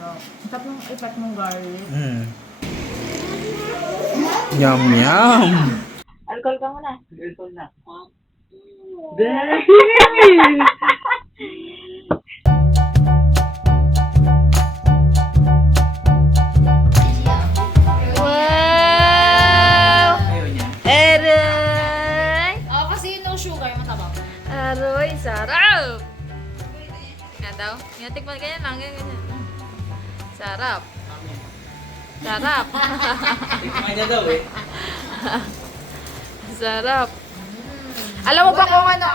sarap. Ang ipat mong garlic. Yum, yum. Alcohol ka muna. Alcohol na. Wow! Ayaw niya. Aray! Oo, kasi yun no sugar, matabang. Aroy, sarap! Nga daw. Nga, tikman ganyan lang. Ganyan. Sarap. Sarap. Tikman niya daw eh. Sarap. Alam mo ba kung ano?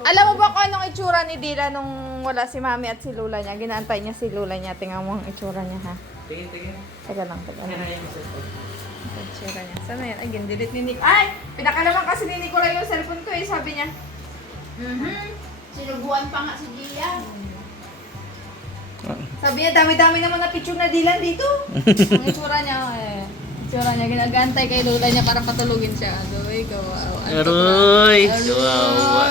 Alam mo ba kung anong itsura ni Dila nung wala si Mami at si Lula niya? Ginaantay niya si Lula niya. Tingnan mo ang itsura niya, ha? Tingin, tingin. Teka lang, teka lang. Ano yung cellphone? Ang itsura niya. Sana yan? Ay, gindelete ni Nick. Ay! Pinakalaman kasi ni Nicola yung cellphone ko, eh. Sabi niya. Sinubuan pa nga si Gia. Sabi niya, dami-dami naman na picture na Dylan dito. Ang itsura niya, eh. Itsura niya, ginagantay kay Lula niya para patulugin siya. Adoy, kawawa. Aroy. Kawawa.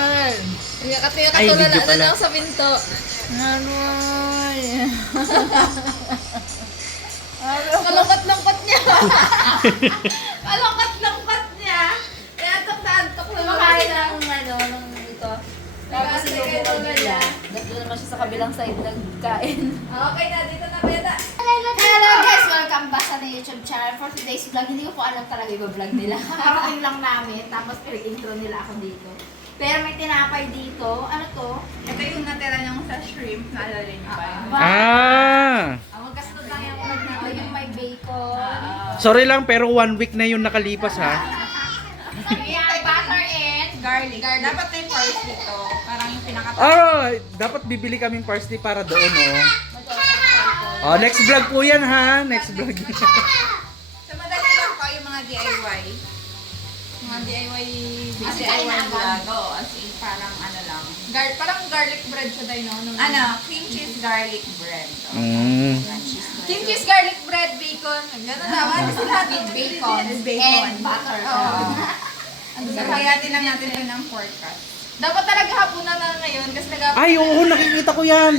Kaya Ay, katulala video na pala. lang sa pinto. Aroy. Kalungkat-lungkot niya. Kalungkat-lungkot niya. Kaya antok na antok na makain ng ng ito. Tapos kay Lula niya. Doon naman siya sa kabilang side nagkain. Okay na, dito na beta. Hello guys! Welcome back sa YouTube channel. For today's vlog, hindi ko po alam talaga yung vlog nila. Karating lang namin, tapos pinag-intro nila ako dito. Pero may tinapay dito. Ano to? Ito yung natira niyong sa shrimp. Naalala niyo ba yun? Ah. Magkastod lang yung vlog na yung may bacon. Sorry lang, pero 1 week na yun nakalipas, ha? May butter and garlic. Dapat na yung first dito. Parang yung pinaka- Dapat bibili kaming parsley para doon, oh. Oh, next vlog po yan, ha? Next vlog. Sa madali lang po yung mga DIY. Mga DIY vlog. Oo, as in parang ano lang. Parang garlic bread siya tayo, no? Ano? Cream cheese garlic bread. Cream cheese garlic bread, bacon. Gano'n naman. Kasi lahat With bacon. bacon. And butter. Oo. Kakayatin lang natin yun ng forecast. Dapat talaga hapunan na ngayon kasi Ay, oo, nakikita ko yan.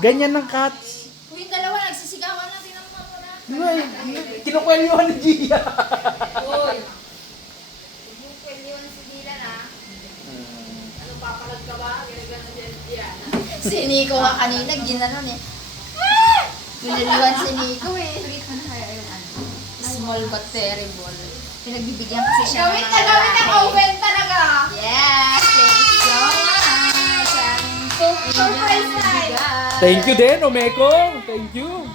Ganyan ng cuts. Kung yung dalawa nagsisigawan na, tinampan mo na. Kinukwelyuhan ni Gia. Uy! Bukil yun si Dylan ah. Ano papalag ka ba? Ganyan dyan. Si Nico nga kanina, ginanon eh. Pinaliwan si Nico eh. Small but terrible. Pinagbibigyan kasi siya ng mga lalaki. talaga. Yes! Thank you so much! Surprise time! Thank you din, Omeko. Thank you.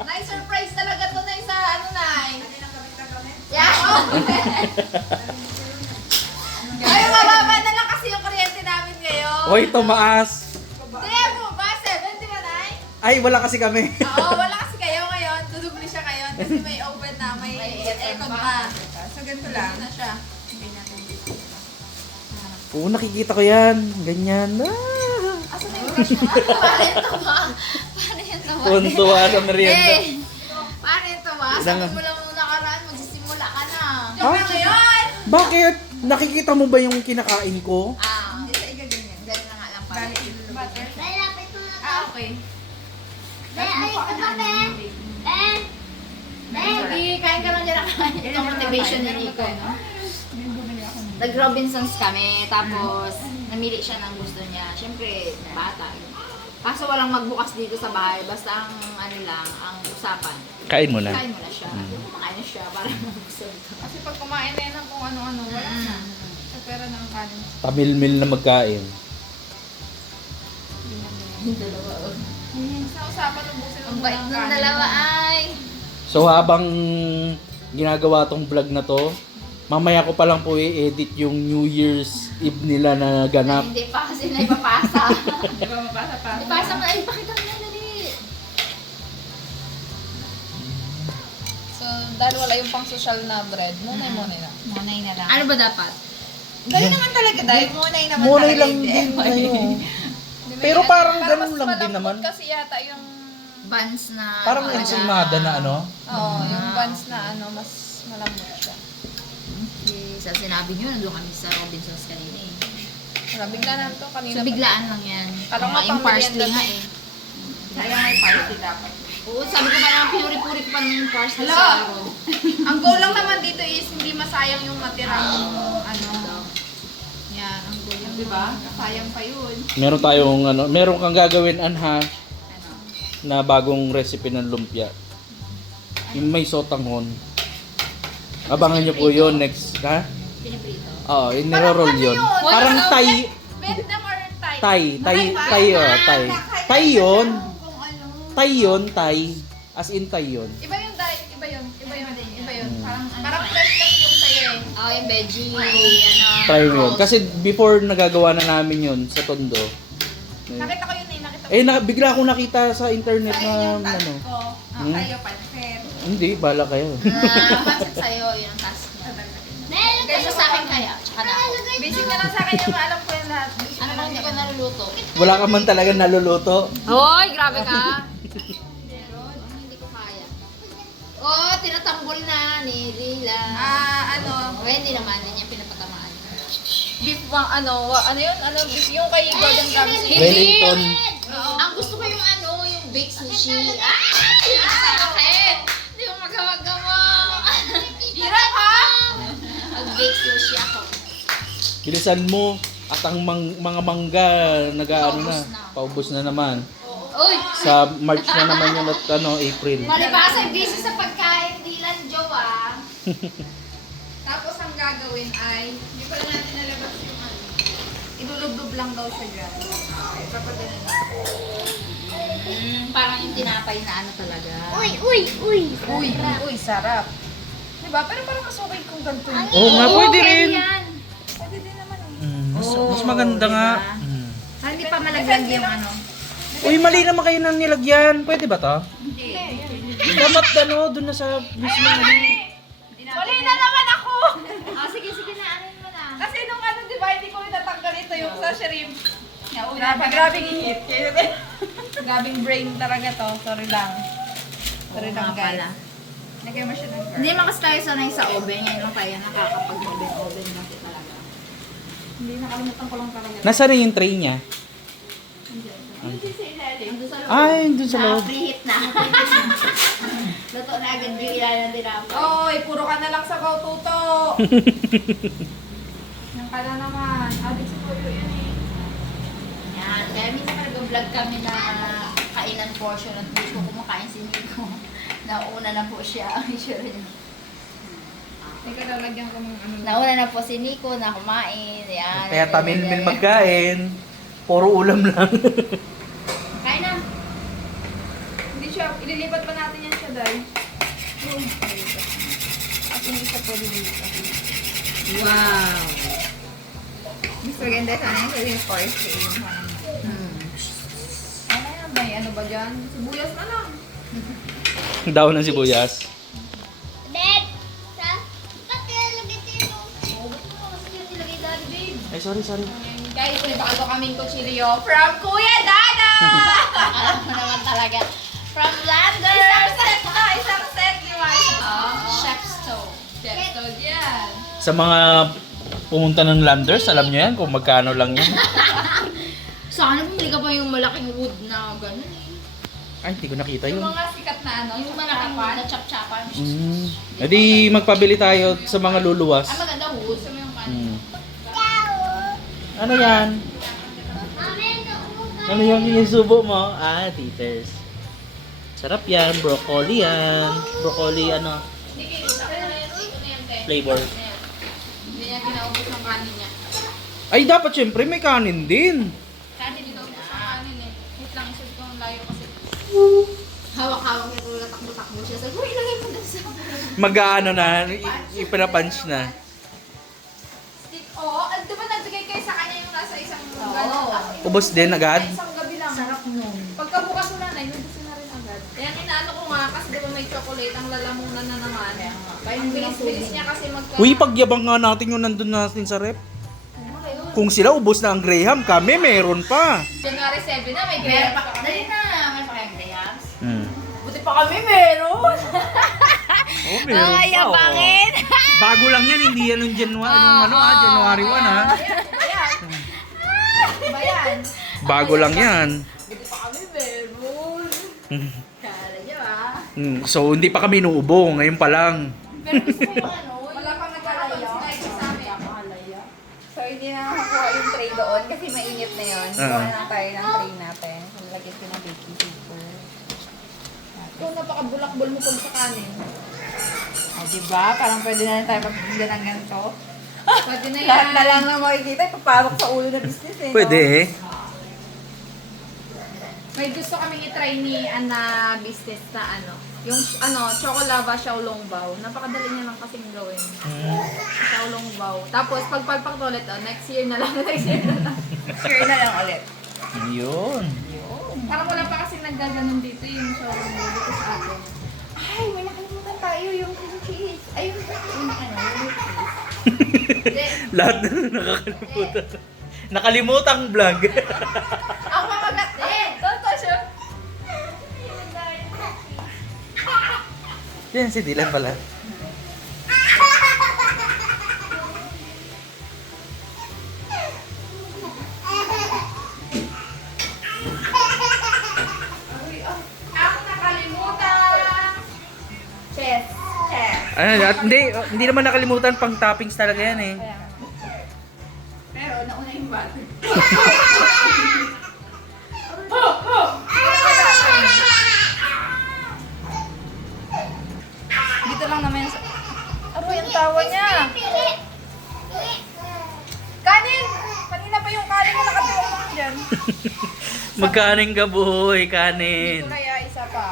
Nice surprise talaga to na sa ano na Yeah! Ay, mababa na lang kasi yung kuryente namin ngayon. Hoy, tumaas. Kaya mo ba? 7, di ba, Nay? Ay, wala kasi kami. Oo, wala kasi kayo ngayon. Dudubli siya ngayon kasi may oven na, may aircon pa. So, ganito lang. Na siya. Oo, nakikita ko yan. Ganyan. Ah. Asa na yung brush mo? Paano yung tawa? Paano yung tawa? Tuntua sa merienda. Paano yung tawa? Sabi mo lang nung nakaraan, magsisimula ka na. Kaya ngayon! Bakit? Nakikita mo ba yung kinakain ko? Hindi sa igaganyan. Ganyan na nga lang pala. Butter. Okay. Hindi, kain ka lang dyan. Ito motivation ni Nico, no? Nag-Robinsons kami, tapos namili siya ng gusto niya. Siyempre, bata. Kaso walang magbukas dito sa bahay, basta ang ano lang, ang usapan. Kain mo na. Kain mo na siya. Kumakain na siya para mabusog ka. Kasi pag kumain na yan ng kung ano-ano, wala na. Sa pera ng kanin. Tamil-mil na magkain. Yung dalawa. Sa usapan, ubusin Ang mo bait ng ng kanin. dalawa ay. So habang ginagawa tong vlog na to, mamaya ko pa lang po i-edit yung New Year's Eve nila na ganap. Hindi pa kasi na ipapasa. Di ba mapasa pa? Ipasa mo na, ipakita mo na dali. So, dahil wala yung pang social na bread, munay na. Munay na lang. Ano ba dapat? Dahil naman talaga, dahil munay naman Munay talaga. lang hindi. din kayo. Di ba Pero yun? parang Para ganun mas lang din malambot naman. kasi yata yung... Buns na... Parang ensimada na ano. Oo, yung buns na ano, mas malambot siya. Sa sinabi nyo, nandun kami sa Robinsons kanina eh. Bigla na to kanina. So biglaan lang yan. Alam nga, Yung pang parsley merienda nga to. eh. Sayang may party dapat. Oo, sabi ko pa naman, pinuri-puri ko pa ng parsley Hala! sa araw. Ang goal lang naman dito is hindi masayang yung natirang yan, ang goal lang, diba? Sayang pa yun. Meron tayong meron kang gagawin Anha Ano? na bagong recipe ng lumpia. Yung may sotanghon. Abangan niyo po yun next, ha? Piniprito. Oo, niro-roll yun. Parang Thai, Vietnam or Thai? Thai yun. Thai yun, Thai. As in Thai yun. Iba yung diet, iba yun. Parang fresh kasi yung sa'yo eh. Oo, yung veggie, ano. Try mo yun. Kasi before nagagawa na namin yun sa Tondo. Nakita ko yun eh, nakita ko. Bigla akong nakita sa internet Sa yung na task ko. Hmm? Kayo, pansit. Hindi, bala kayo. Pansit sa'yo, yun ang task niya. Kaysa sa akin kaya, tsaka na ako. Basic na lang sa akin yung alam ko yung lahat. Ano bang hindi ko naluluto? Wala ka man talaga naluluto. Hoy, grabe ka! Hindi ko kaya. Oh, tinatanggol na ni Lila. Hindi naman, hindi niya pinapatamaan. Beef, ano yun? Beef yung kay Gordon Ramsay. Wellington. Ang gusto ko yung yung baked sushi. Yun ang sa akin! Hindi ko magawa-gawa. Hirap ha? Mag-baked sushi ako. Bilisan mo at ang mga mangga nag-aano na, paubos na naman. Uy! Sa March na naman yun at April. Malibasa, busy sa pagkain, Dylan Jowa. Tapos ang gagawin ay, hindi pa lang natin nalabas yung ilulublob lang daw siya dyan. Okay, papadala na. Parang yung tinapay na ano talaga. Uy, sarap. Diba? Pero parang mas okay kung ganito. Oo nga, pwede rin. Pwede din naman eh. Mas maganda nga. Hindi pa malaglag yung Uy, mali naman kayo nang nilagyan. Pwede ba to? Hindi. Dapat doon na sa mismo. Wala na naman ako! Sige na, anin mo na. Kasi nung diba, hindi ko itatanggal ito yung sa shrimp. Grabing hit. Grabing brain talaga to. Sorry lang. Sorry lang guys. Lagay mo siya ng garlic. Hindi naman kasi tayo sanay sa oven. Ngayon lang kaya nakakapag-oven natin talaga. Hindi, nakalimutan ko lang talaga. Nasaan na yung tray niya? Hindi sa ilalim. Nandun sa loob. Ay, doon sa loob. Preheat na. Luto na agad yung ilan ng tinapay. Oy, puro ka na lang sa tuto. Yan ka na naman. Adik si Kuyo yan eh. Yan. Kaya minsan nag-vlog kami na kainan portion at hindi ko kumakain si Nico. Nauna na po siya. Sure niya. Teka, lalagyan ko ng Nauna na po si Nico na kumain. Yan. Kaya tamil-mil magkain. Puro ulam lang. Kain na. Hindi siya, ililipat pa natin yan siya, Day. At hindi siya pwede dito. Wow. Gusto ganda sana yung sabihin force Ano yan ba? Ano ba dyan? Sibuyas na lang. Daw ng sibuyas. Dad! Ba't nilalagay dito? Oo, ba't mo kasi yung nilagay dad, babe? Ay, sorry. Guys, may bago kaming kuchilyo from Kuya Dada! Alam mo naman talaga. From Lander! Isang set, di ba? Chef's Toe. Chef's Toad yan. Sa mga pumunta ng Landers, alam niyo yan kung magkano lang yan. Sana bumili ka pa yung malaking wood na gano'n eh. Ay, hindi ko nakita Yung yun. mga sikat na Yung malaking wood na chop-chopan. Edi magpabili tayo sa mga luluwas. Ang maganda wood. Gusto mo yung kanin? Ano yan? Ano yung inisubo mo? Teethers. Sarap yan. Broccoli yan. Broccoli Sige, sa akin na yan. Ito na yan, te. flavor. Ayan. Hindi niya pinaubos ng kanin niya. Ay, dapat syempre may kanin din. Kasi dito ubos ng kanin eh. Wait lang, isip ko ang layo kasi. Hawak-hawak niya kung takbo-takbo siya. Sabi, uy, lagay mo na sa... Mag-ano na, ipinapunch na. Di ba nagbigay kayo sa kanya yung nasa isang Oo. gano'n? Ubos din agad. Isang gabi lang. Sarap nun. Pagkabukas mo na, nagubusin na rin agad. Kaya inaano ko nga, kasi di ba may chocolate, ang lalamunan na naman. Ang bilis-bilis niya kasi Uy, pagyabang nga natin yung nandun natin sa rep. Kung sila ubos na ang Graham, kami meron pa. January 7 na, may Meron graham pa. pa. Dali na. May pa kayong grahams? Buti pa kami meron. Oh, meron pa. yabangin. Bago lang yan, hindi yan yung January 1 ha. Bayan. Bago lang yan. Buti pa kami meron. Kala niyo ah. So, hindi pa kami inuubo. Ngayon pa lang. Pero gusto ko yung ano, Wala pang kalaya. nagkakapag sa amin. Kalaya. So, hindi na nakukuha yung tray doon kasi mainit na yun. Kuha na tayo ng tray natin. Lagyan ko ng baking paper. Kung napakabulakbol mo pag sa kanin. O, diba? Parang pwede na rin tayo pagpindan ng ganito. Pwede na yan. Lahat na lang na makikita, ipaparok sa ulo na business eh. Pwede No? eh. May gusto kaming i-try ni Ana business na ano. Yung chocolava xiaolongbao. Napakadali niya lang kasing gawin. Xiaolongbao. Tapos pagpalpak ulit, next year na lang. Next year na lang. Share na lang ulit. Yun. Parang wala pa kasing naggaganon dito yung xiaolongbao dito sa atin. Ay, may nakalimutan tayo yung cream cheese. Ay, yung yung cheese. Lahat na nakakalimutan. Nakalimutang vlog. Ang makagat eh! Toto siya. Yan, si Dylan pala. Ako nakalimutan! Chess. Chess. Hindi naman nakalimutan, pang toppings talaga yan eh. Pero nauna yung butter. Dito lang naman sa... Ano yung tawa niya? Kanin! Kanina pa yung kanin mo nakatulong lang dyan. Magkanin ka boy, Dito kanin. kaya isa pa.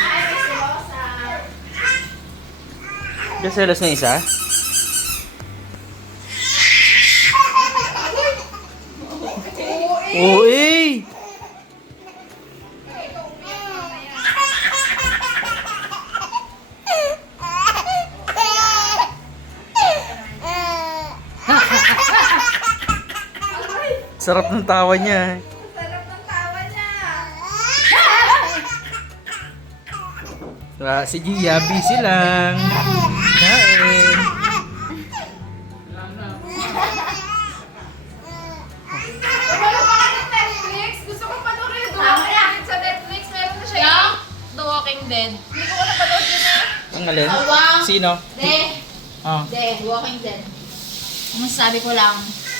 Ay, Miss Rosa! Gaselos na isa? Oo eh! Sarap ng tawa niya. Sarap ng tawa niya. Si Gia, busy lang. Kain. Wala pa ka ng Netflix? Gusto ko panoorin yung The Walking Dead sa Netflix. Meron na siya yung The Walking Dead. Hindi ko napanood yun eh. Ang alin? Awang. Sino? De, Ah. Walking Dead. Ang masasabi ko lang,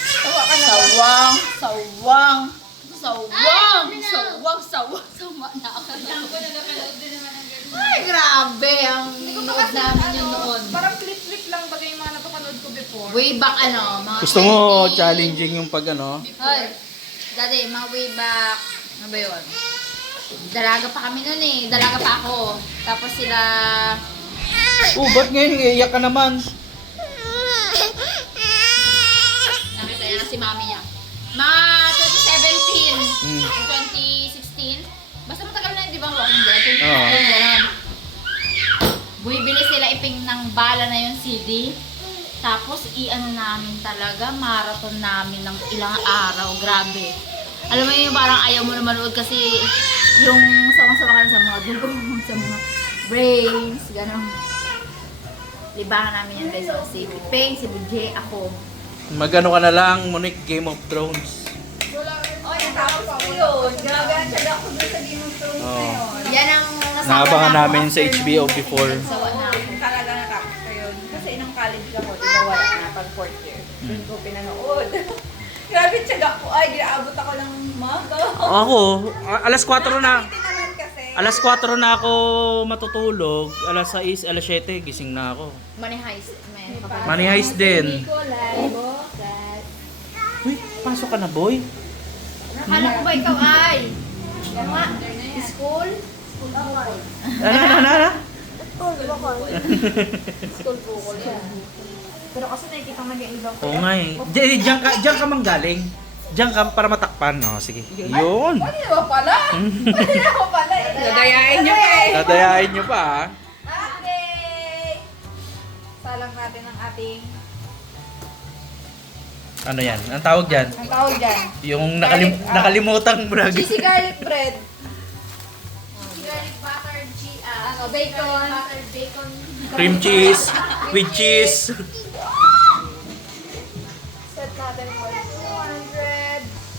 Tawa ka na ba? sawang, sawang, sawang, sawang, sawang, sawang na ako. Ay, grabe ang nood namin yun noon. Parang flip-flip lang bagay yung mga napapanood ko before. Way back ano, mga Gusto mo 20. challenging yung pag ano? Ay, dati, mga way back, ano ba yun? Dalaga pa kami noon eh, dalaga pa ako. Tapos sila, Ba't ngayon iiyak ka naman? nakita niya si mami niya. Mga 2017, Mm. 2016, basta matagal na yun, di ba, Walking Dead? 2016, Oo. gano'n. Bumibili sila iping ng bala na yung CD. Tapos, i-ano namin talaga, marathon namin ng ilang araw. Grabe. Alam mo yung parang ayaw mo na manood kasi yung sama-sama ka na sa mga dugo, sa mga brains, gano'n. Libangan namin yan guys. Si Peng, si Bujay, ako. Magano ka na lang, Monique, Game of Thrones. Oy, natapos ko yun. Grabe ang tiyaga ko dun sa Game of Thrones na yun. Yan ang nasawa Naabangan na ako namin sa after HBO nung before. nasawa na ako. Talaga natapos ko yun. Kasi nung college ako, di ba wala na pag fourth year. Doon ko pinanood. Grabe tiyaga ko. Ay, ginaabot ako ng maga. Ako, alas 4 na. Ito naman kasi. Alas 4 na ako matutulog. Alas 6, alas 7, gising na ako. Money heist, man. Money heist din. Nicolay, Bocas. Uy, pasok ka na, boy. Akala ko ba ikaw ay? Ano nga? School? School bukol. Ano? School bukol yan. Pero kasi nakikita ko nag-iiba ko. Oo nga eh. Diyan ka manggaling. Diyan ka para matakpan. O, sige. Yun. Pwede naman pala. Pwede naman pala eh. Dadayain niyo pa eh. Dadayain nyo pa, ha? Okay. Salang natin ang ating... Ano yan? Ang tawag dyan? Ang tawag dyan. Yung nakalimutang vlog. Cheesy garlic bread. Garlic butter, Ano, bacon. butter, bacon. Cream cheese. With cheese. Set na natin po.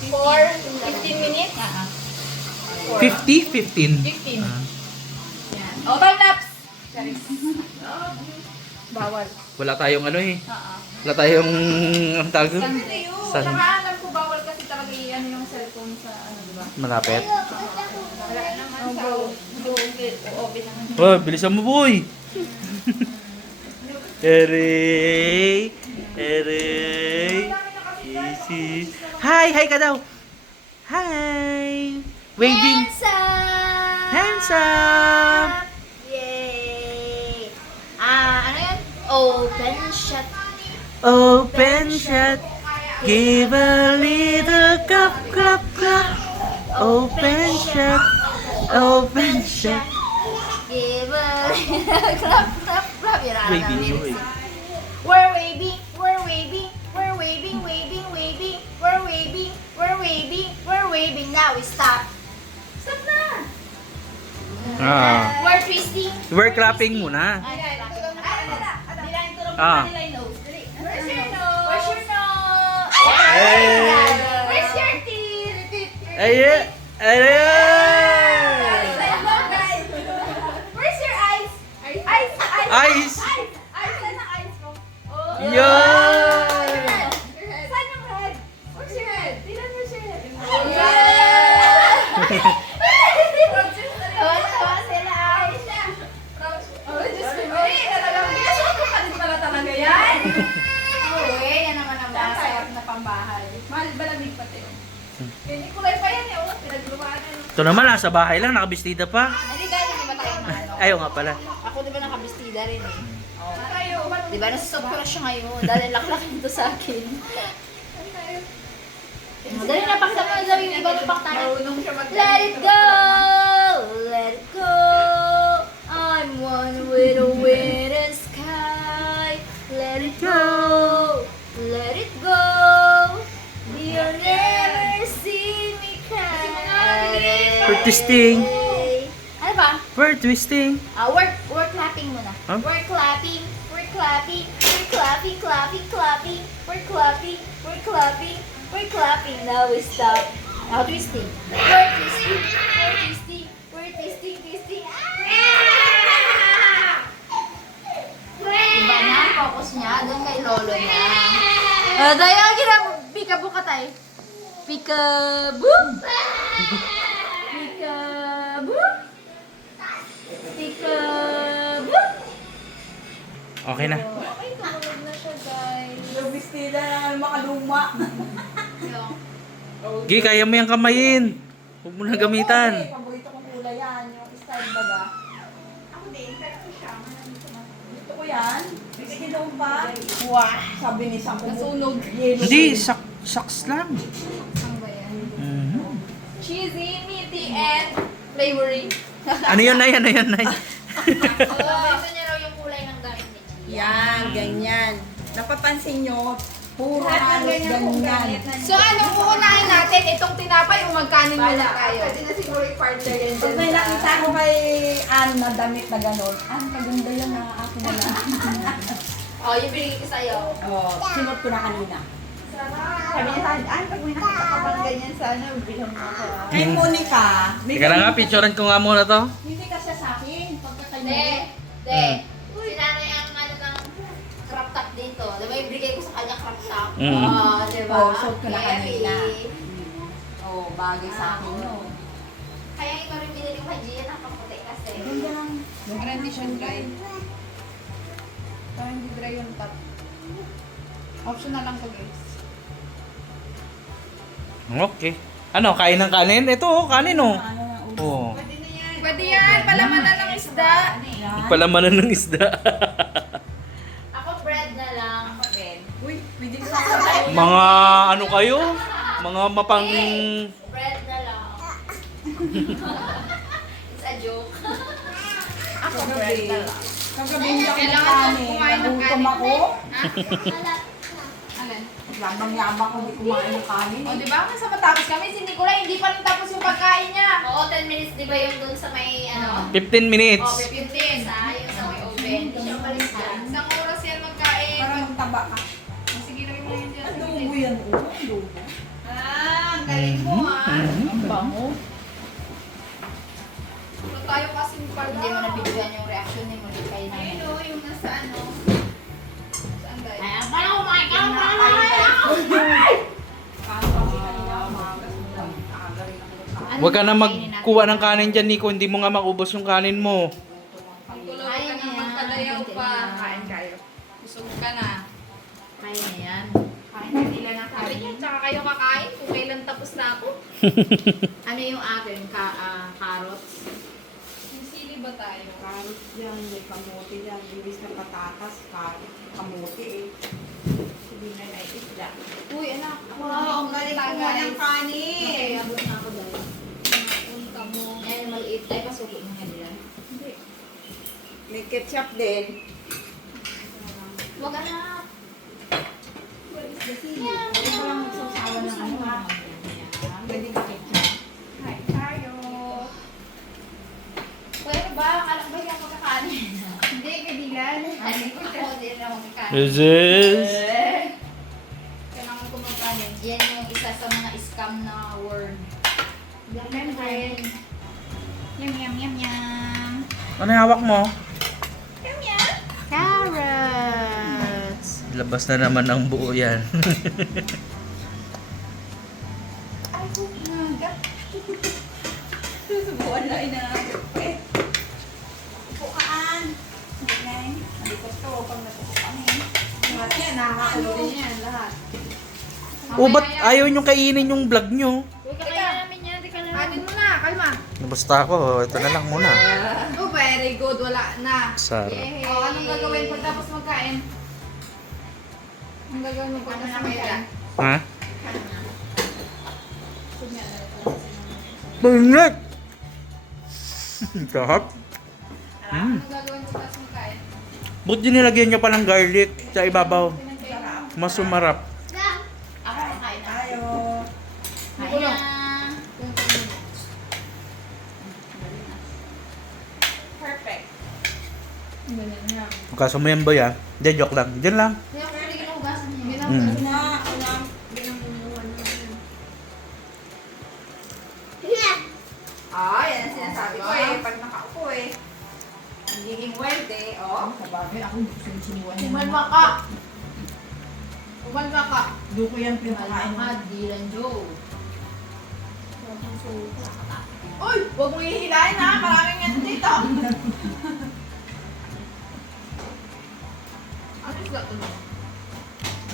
15 minutes? 50? 15? 15. Yan. O, time lapse! Charis. Bawal. Wala tayong ano eh. Oo. Wala tayong, ang tawag doon? Saan? Saka alam ko bawal kasi talaga ano yung cellphone sa ano, di ba? Malapit. Wala naman sa open naman. Oh, bilisan mo boy! Eray! Eray! Easy! Hi! Hi ka daw! Hi! Waving! Handsome! Handsome! Yay! Ano yan? Open shut. Open shut. Give a little clap, clap, clap. Open shut. Open shut. Give a clap, clap, clap. Yun ang Waving, lyrics. waving. We're waving, we're waving, we're waving, waving, waving, we're waving, we're waving, we're waving. Now we stop. Stop na! Ah. We're twisting. We're clapping muna. Ah. Where's your nose? Where's your nose? Hey! Where's your teeth? Ay! Ay! Where's your eyes? Eyes! Eyes! Eyes! Eyes! Saan ang eyes mo? Oh. Yun! Saan yung head? Where's your head? Tingnan mo your head. Tawa sila. Eyes siya. Oh, Diyos ko. Eh, talagang pinasuot ko pa din pala talaga yan. Yan naman ang masarap na pambahay. Mahal ba lamig pati? Hindi kulay pa yan eh. Oh, pinagluwanan. Ito naman, nasa bahay lang, nakabistida pa. Hindi gano'n, di ba tayo na ano? Ayaw nga pala. Ako di ba nakabistida rin eh. Tayo, ba't Di ba nasa siya ngayon? Dahil laklakin to sa akin. Dahil napakita mo na yung iba ng paktanan. marunong siya mag- Let it go! Let it go! I'm one with the wind and sky. Let it go! Let it go! You'll never see me cry. We're twisting. Ano ba? We're twisting. We're clapping muna. Huh? We're clapping. We're clapping. We're clapping, clapping, clapping. We're clapping. We're clapping. We're clapping. Now we stop. Now twisting. We're twisting. We're twisting. We're twisting, twisting. Iba na ang focus niya. Doon kay lolo niya. Tayo, peekaboo ka tayo. Peekaboo. Peekaboo. Peekaboo. Okay na. Okay, tumunog na siya, guys. Yung bestida na makaluma. Gi, kaya mo yung kamayin. Huwag mo na gamitan. Paborito kong kulay yan. Yung style baga. Ako din, pero ko siya. Gusto ko yan. Bigyan mo pa. Wow. Sabi ni Sam. Nasunog. Hindi, shucks lang. Ang ba yan? Mhm. Cheesy, meaty, and flavoring. Ano yun na yan? Ano yun na yan? Gusto niya raw yung kulay ng damit ni Gia. Yan, ganyan. Napapansin nyo, puro Lahat ng halos ganyan kung ganyan. ganit. So anong uunahin natin? Itong tinapay o magkanin muna tayo? Pwede na siguro i-partner yan Pag may nakita ko kay Ann na damit na gano'n, Ann, kaganda yan na akin na lang. Oh, yung binigay ko sa'yo. Oh, sinot ko na kanina. Sabi niya sa akin, ay, pag may nakita ka bang ganyan sana, bilhan mo ako. Kay Monica, Teka lang nga, picturean ko nga muna to. hindi ka siya sa akin. Pagka kay De, Monica. si nanay ang ano ng crop top dito. Diba yung binigay ko sa kanya crop top? Mm. Oh, diba? Oh, suot ko na Carry. kanina. Oh, bagay sa akin yun. Kaya ikaw rin binili ko kay Gia, nakaputi kasi. Ganda lang. Para hindi siya dry. Para hindi dry yung top. Optional lang to, guys. Okay. Ano, kain ng kanin? Ito, oh, kanin oh. Oh. Pwede yan, palamanan ng isda. Palamanan ng isda. Ako bread na lang. Uy, pwede ka sa Mga ano kayo? Mga mapang... Bread na lang. It's a joke. Ako bread na lang. Kagabi hindi ako Kailangan nakanin. kumain ng Nagutom kanin. ako. Alin? Yabang-yabang ko hindi kumain ng kanin. O, di ba? Nasa matapos kami, si Nicolay, hindi pa rin tapos yung pagkain niya. Oo, 10 minutes, di ba yung dun sa may ano? 15 minutes. Oh, 15. Yung sa may oven. Hindi siya umalis dyan. Isang oras yan magkain. Parang taba ka. Sige, lagay mo yun dyan. Ano mo yan. Adobo. Ang galing mo Ang bango. Wala tayo kasing pala. Hindi mo nabibigyan yung reaction ni mo. Kayo na Ayun o, yung nasa ano. Saan guys? Ay, ang bango mo! Huwag ka na magkuha ng kanin dyan, Nico. Hindi mo nga maubos yung kanin mo. Ang gulo ka nang magpadayaw pa. Kain kayo. Busog ka na. Kaya na yan. Kain na nila ng kanin. Tsaka kayo kakain kung kailan tapos na ako. Ano yung akin? Carrots? May sili ba tayo? Carrots yan, may kamote yan. Imbis na patatas, kamote eh. Hindi na isda. Uy, anak. Ako Wow, ang galing kumuha ng Okay, kanin. abot na ako dahil. Punta mo. Yan, maliit. Ay, pasuko mo kanila. May ketchup din. Huwag anak. Huwag ko lang magsasawa ng ano ha. Pwede ka ketchup. Kain tayo. Pwede ba? Akala ko ba yan magkakanin? Hindi, kadilan. Ano ko? Ako din na magkakanin. This is... Kailangan ko magkanin. Yan yung isa sa mga scam na word. Lemon. Yum, yum, yum, yum. Ano yung hawak mo? Yum, yum. Carrots! Labas na naman ang buo yan. Ay, humaga. Susubuan na inaagap pa eh. Bukaan. Okay. Malikot to pag natuko kami. Lahat yan, nakakakulo din yan lahat. O, ba't ayaw nyo kainin yung vlog nyo? Huwag ka kaya namin yan. Di ka na. Kanin mo na, kalma. Basta ako, ito na lang muna. Oh, very good. Wala na. Sarap. Yay! Oh, anong gagawin pagtapos magkain? Anong gagawin mo pagtapos magkain? Ha? Bangat! Sarap. Anong gagawin pagtapos magkain? Ba't din nilagyan nyo pa ng garlic sa ibabaw? Mas sumarap. Ako kakain na. Tayo. Kain na. Perfect. Ganyan na. Kaso mo yan boy ah. Hindi, joke lang. Diyan lang. Hindi ako hindi kinuhugasan niya. Mm. Una, binamunuhan na yan. Ah, yan ang sinasabi ko eh. Pag nakaupo eh. Nagiging wild eh. Oh. Sabagay, ako hindi ko sinisiniwan yan. Umalma ka. Umalma ka. Doon ko yan pinakain. Malmad, Dylan Joe. Uy! Huwag mo ihilahin ha. Maraming yan dito. Ano is that?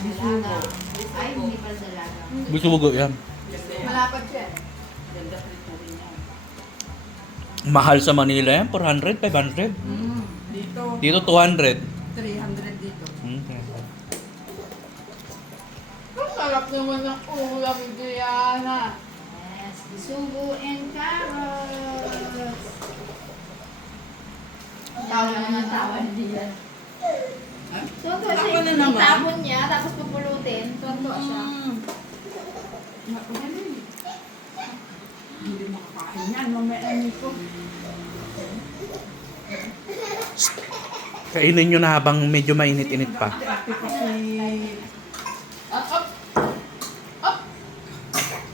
Dalaga. Ay, hindi pala dalaga. Gusto mo yan. Malapad siya. Mahal sa Manila yan. 400, 500. Dito, Dito 200. 300 dito. Okay. Ang sarap naman ng ulam, Diana. Yes, bisugo and carrots. Tawa na ng tawa ni Dylan. Tuwa siya. Ako na naman. Itapon niya, tapos pupulutin. Tuwa siya. Hindi makakain yan. Mamaya nito. Kainin nyo na habang medyo mainit-init pa. Ate kasi... Up, up. Up.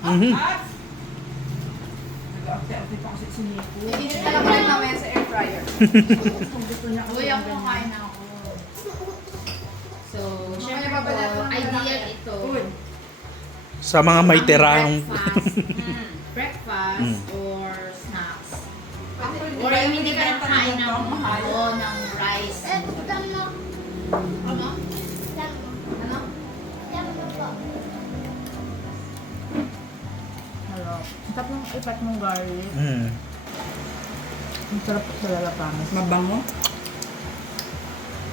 Mhm. Nag-ate-ate pa kasi si Nico. Iginit na lang ulit mamaya sa air fryer. Gusto niya kasi Uy, ako ganyan. kumain na ako. So, Mamaya syempre po, babalat mo ng ideal lalaki. ito. Uy, Sa mga may tirang... Breakfast Mm. or snacks. Pwede. Or yung hindi ka nakain ng rice. Ano? Ano? hello. Ang sarap ng ipat mong garlic. Mm. Ang sarap sa lalapanas. Mabango?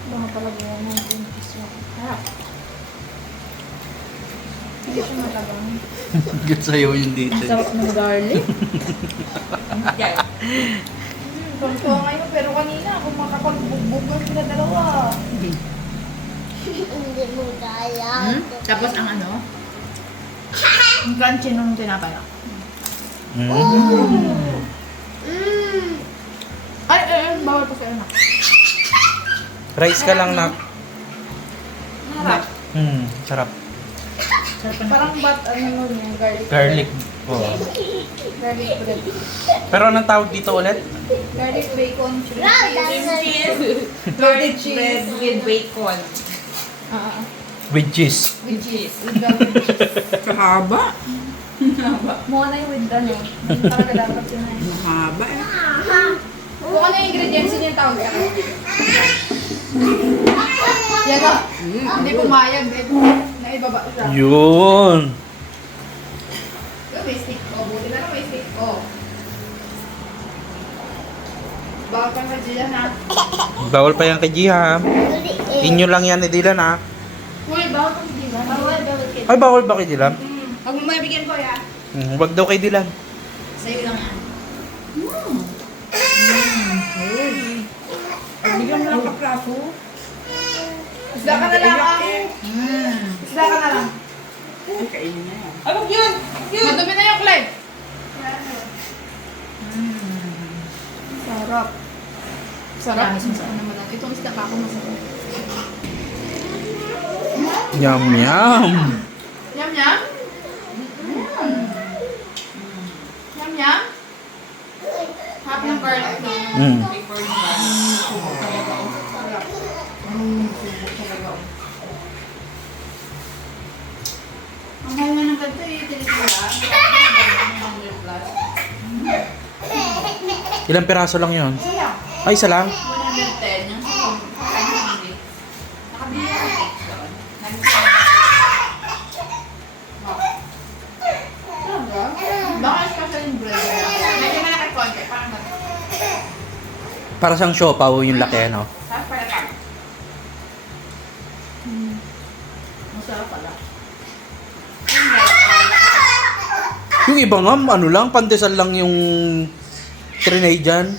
Bango talaga yan. Sarap. Hindi siya matagang. Good sa'yo yun dito. Ang sarap ng garlic. Tuntua ngayon, pero kanina ako makapagbugbog na sila dalawa. Tapos ang ano? Ang crunchy nung tinapay. Mm. Ay, bawal pa sa anak. Rice ka lang na. Sarap. Sarap. Parang ano yung garlic. Garlic. Oh. Garlic bread. Pero anong tawag dito ulit? Garlic bacon cheese. Garlic bread with bacon. With cheese. With cheese. With garlic cheese. Kahaba. Muna yung with ano. Talaga dapat yun na yun. Mahaba eh. Kung ano yung ingredients yun yung tawag sa akin. Yan o. Hindi pumayag. Naibaba siya. Yun. May stick ko. Buti na lang may stick ko. Bawal pa nga dyan ha. Bawal pa yan kay Jiha. Inyo lang yan ni Dylan ha. Uy, bawal pa hindi ba? Bawal. Ay, bawal ba kay Dylan? Huwag mo mabigyan ko yan. Wag daw kay Dylan. Sa'yo lang yan. Bigyan mo lang kapraso. Isda ka na lang. Isda ka na lang. Ay, kainin na yan. Ay, wag yun! Madumi na yung clay. Sarap. Sarap. Sarap naman lang. Itong isda ka ako masarap. Yum, yum. Yum yum? Yum yum? Happy ng garlic na. Mm. Before you buy. Sarap. Ang mahal nga ng ganito eh. Tilis mo lang. 100 plus. Ilang piraso lang yun? Sayang. Ay, isa lang. 110. Yung nakabili ako cakes doon. Talaga? Baka special yung bread. Medyo malaki konti. Parang ganito. Para siyang siopaw yung laki, no? Tapos pala lang. Masarap pala. Yung iba nga, ano lang, pandesal lang yung trinay dyan.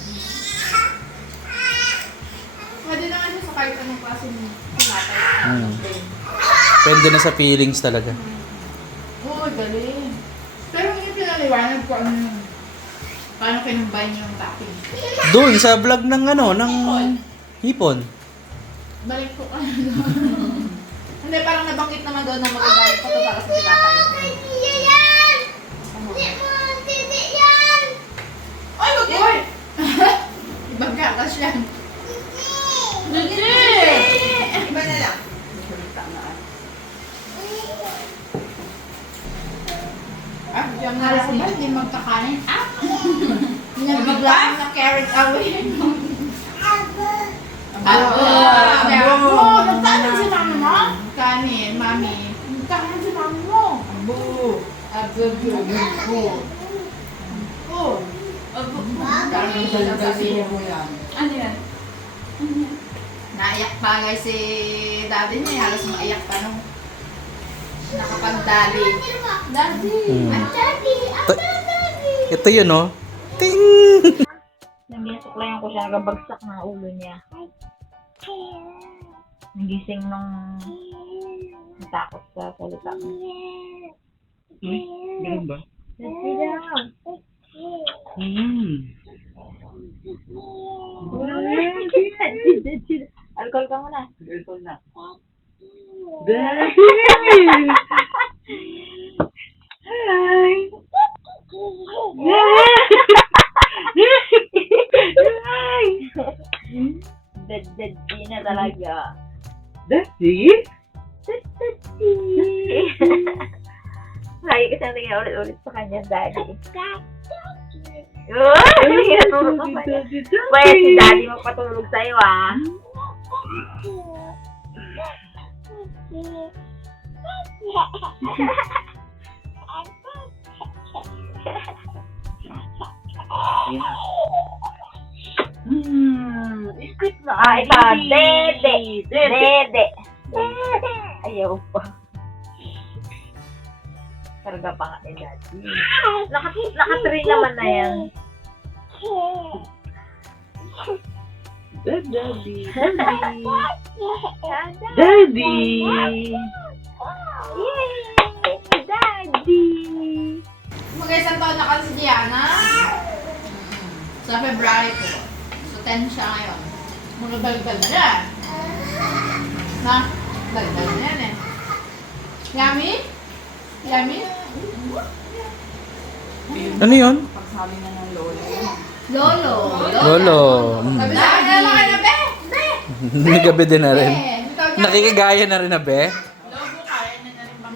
Pwede naman siya sa kahit anong klase ng tinatay. Mm. Depende na sa feelings talaga. Oo, galing. Pero yung pinaliwanag ko ano yung paano kinumbine yung topping. Doon, sa vlog ng ano, ng hipon. Balik ko ano doon. Hindi, parang nabanggit naman doon na magagamit pa ito para sa tinatay. Ay, wag yun! Ibang kakas yan. Iba na lang. Ah, diyan na lang ba? Hindi magkakanin. Ah! Nabigla na carrot away. Nagtanan si mama mo? Kanin, mami. Nagtanan si mama mo. Abo. Oh. Parang sasabihin mo yan. Ano yan? Naiyak pa guys si daddy niya. Halos maiyak pa nung nakapagdali. Daddy! Mm. Daddy! Ito yun, no? Ting! Nang ginasuklayan ko siya, nagabagsak ng ulo niya. Nagising nung natakot sa salita. Ganun ba? Let's down. Alcohol ka muna. Alcohol na. Dead na talaga. Daddy? Lagi kasi ang tingin ulit-ulit sa kanya, daddy. Natulog ka pa niya. Pwede si daddy magpatulog sa'yo, ah. Ikot na. Ah, ito, dede. Dede. Ayaw pa. Karga pa nga ni daddy. Naka-3 naman na yan. Daddy. Daddy. Yay! Daddy! Mag-isang taon na kasi si Diana. Sa February 2. So 10 siya ngayon. Mga daldal na yan. Na? Daldal na yan eh. Yummy? Yummy? Ano yun? Pagsabi na ng lolo. Lolo. Lolo. Sabi sa akin, ano ka na, be? Nagabi din na rin. Be. Nakikigaya na rin na be.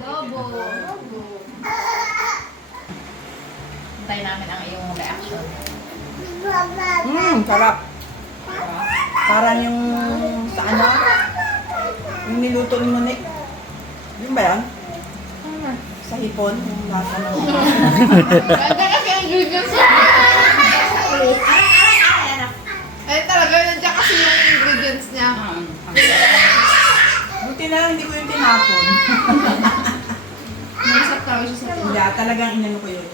Lobo. Hintayin namin ang iyong reaction. Sarap. Parang yung sa ano? Yung niluto ni Monik. Yun ba yan? Sa hipon, yung lasa ng... Ganda kasi ang ingredients niya. Ay talaga, nandiyan kasi yung ingredients niya. Buti na lang hindi ko yung tinapon. Nasap tayo siya sa Hindi, talagang inano ko yun.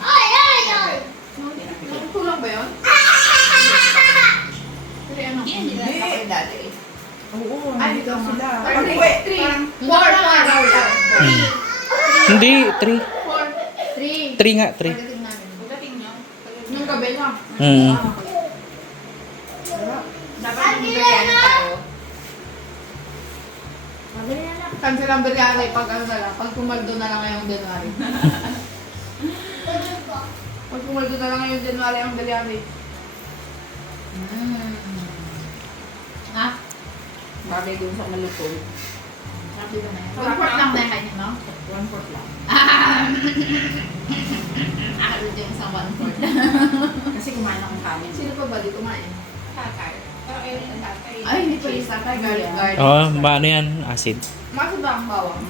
Kulang ba yun? Pero ano? Hindi. Oo, Ay, nandito ito sila. Parang Pag-uwi. Four. Hindi, 3. 3. 3 nga, 3. Pagdating namin. Nung gabi lang. Hmm. Dapat yung biryani tayo. Cancel ang biryani pag ano na lang. Pag pumaldo na lang ngayong January. Pag pumaldo na lang ngayong January ang biryani. Ah, Bagay dun sa malutong. sabi ko na yun. 1/4 lang na kainin mo? 1/4 lang. Ako din isang 1/4. Kasi kumain akong kanin. Sino pa ba di kumain? Tatay. Pero ayun ang tatay. Ay, hindi pa yung sakay. Garlic. Oh, ano yan? Acid. Masa ba ang bawang?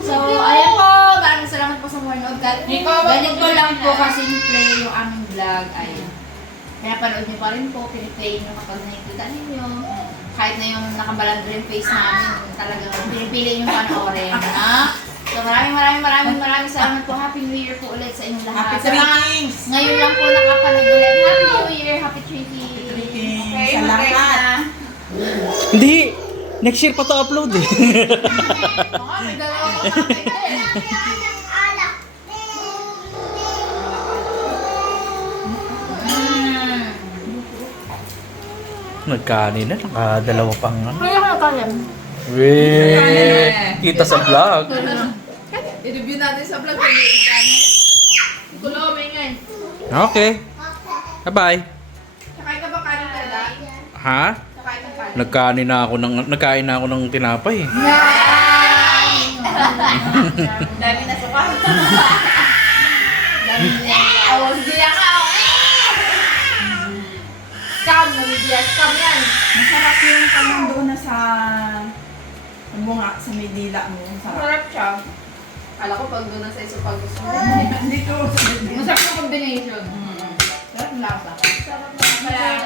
So, ayan po. Maraming salamat po sa Morning Cat. Ganito lang po kasimple yung aming vlog. Ayun. Kaya panood niyo pa rin po. Piniplay niyo kapag nakikita ninyo. Kahit na yung nakabalando yung face namin, talagang pinipili niyo panoorin. Ha? So, maraming salamat po. Happy New Year po ulit sa inyong lahat. Happy Sa mga Trickings! ngayon lang po nakapanood ulit. Happy New Year! Happy Trickings! Trickings! Okay, Sa mag-rest lahat! na. Hindi! Next year pa to upload eh. Oo, may dalawa ko natin eh. Nagkanin na, nakadalawa pang ano. Kaya ka nakalim. Weh! Kita sa vlog. I-review natin sa vlog kung yung channel. Kulo, may ngay. Okay. Bye-bye. Sakay ka ba kanin na lang? Ha? Sakay ka kanin. Nagkain na ako ng tinapay. Dami na suka. Oh, hindi ka. Scam, nabibiyas. Scam yan. Masarap yung panang doon na sa... Ano mo nga, sa may dila mo. Sarap. Masarap siya. Kala ko pag doon na sa isopag gusto mo. Dito sa may dila. Masarap yung combination. Sarap ng lasa. Sarap ng lasa.